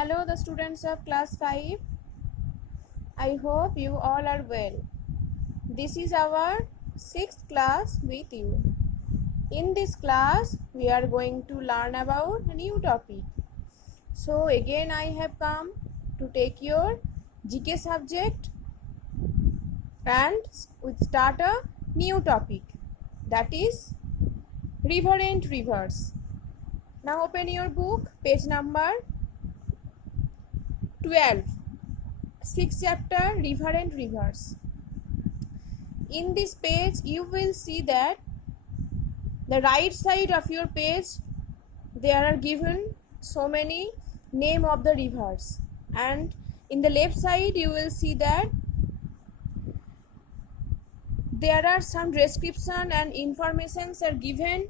Hello, the students of class 5. I hope you all are well. This is our 6th class with you. In this class, we are going to learn about a new topic. So, again, I have come to take your GK subject and we start a new topic, that is river and rivers. Now, open your book, page number 12. 6th chapter, river and rivers. In this page you will see that the right side of your page there are given so many name of the rivers, and in the left side you will see that there are some description and informations are given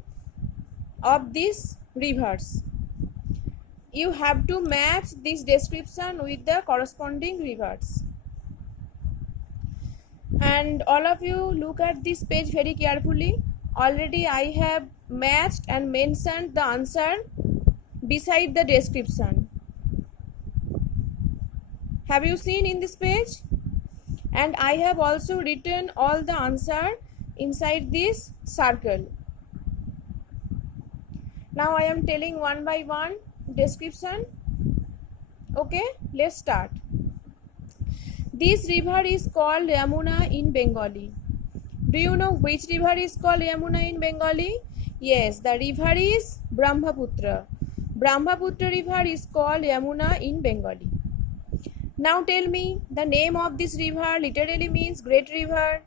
of these rivers. You have to match this description with the corresponding rivers. And all of you look at this page very carefully. Already I have matched and mentioned the answer beside the description. Have you seen in this page? And I have also written all the answer inside this circle. Now I am telling one by one description. Okay, let's start. This river is called Yamuna in Bengali. Do you know which river is called Yamuna in Bengali? Yes, the river is Brahmaputra. Brahmaputra river is called Yamuna in Bengali. Now tell me, the name of this river literally means great river.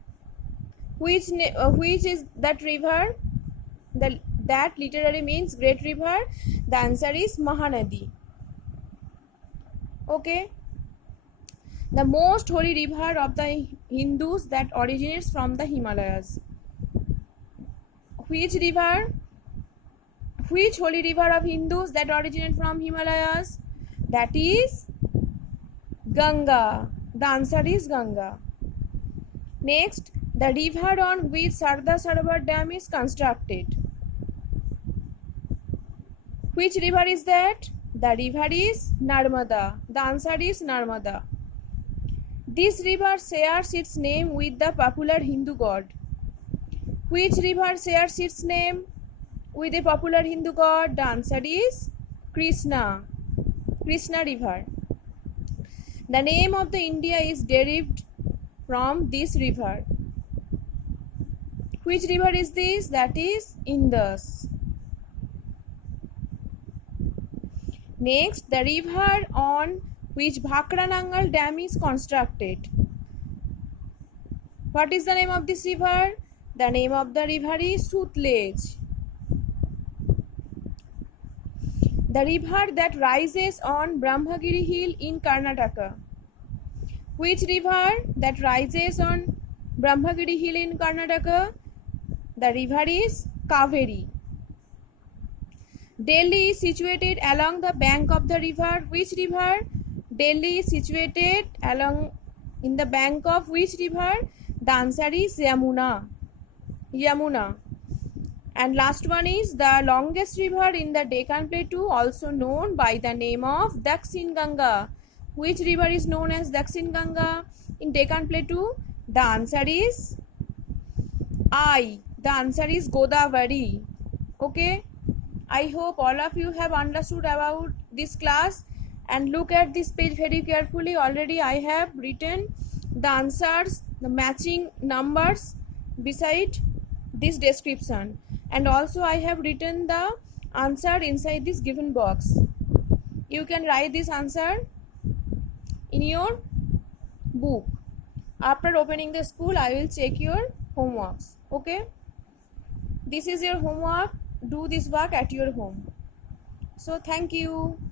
Which is that river? That literally means great river. The answer is Mahanadi. Okay. The most holy river of the Hindus that originates from the Himalayas. Which river? Which holy river of Hindus that originate from Himalayas? That is Ganga. The answer is Ganga. Next, the river on which Sardar Sarovar Dam is constructed. Which river is that? The river is Narmada. The answer is Narmada. This river shares its name with the popular Hindu god. Which river shares its name with a popular Hindu god? The answer is Krishna. Krishna river. The name of the India is derived from this river. Which river is this? That is Indus. Next, the river on which Bhakra Nangal Dam is constructed. What is the name of this river? The name of the river is Sutlej. The river that rises on Brahmagiri hill in Karnataka. Which river that rises on Brahmagiri hill in Karnataka? The river is Kaveri. Delhi is situated along the bank of the river. Which river? Delhi is situated in the bank of which river? The answer is Yamuna. Yamuna. And last one is the longest river in the Deccan Plateau, also known by the name of Dakshin Ganga. Which river is known as Dakshin Ganga in Deccan Plateau? The answer is I. The answer is Godavari. Okay. I hope all of you have understood about this class, and look at this page very carefully. Already I have written the answers, the matching numbers beside this description, and also I have written the answer inside this given box. You can write this answer in your book. After opening the school, I will check your homeworks. Okay, this is your homework. Do this work at your home. So thank you.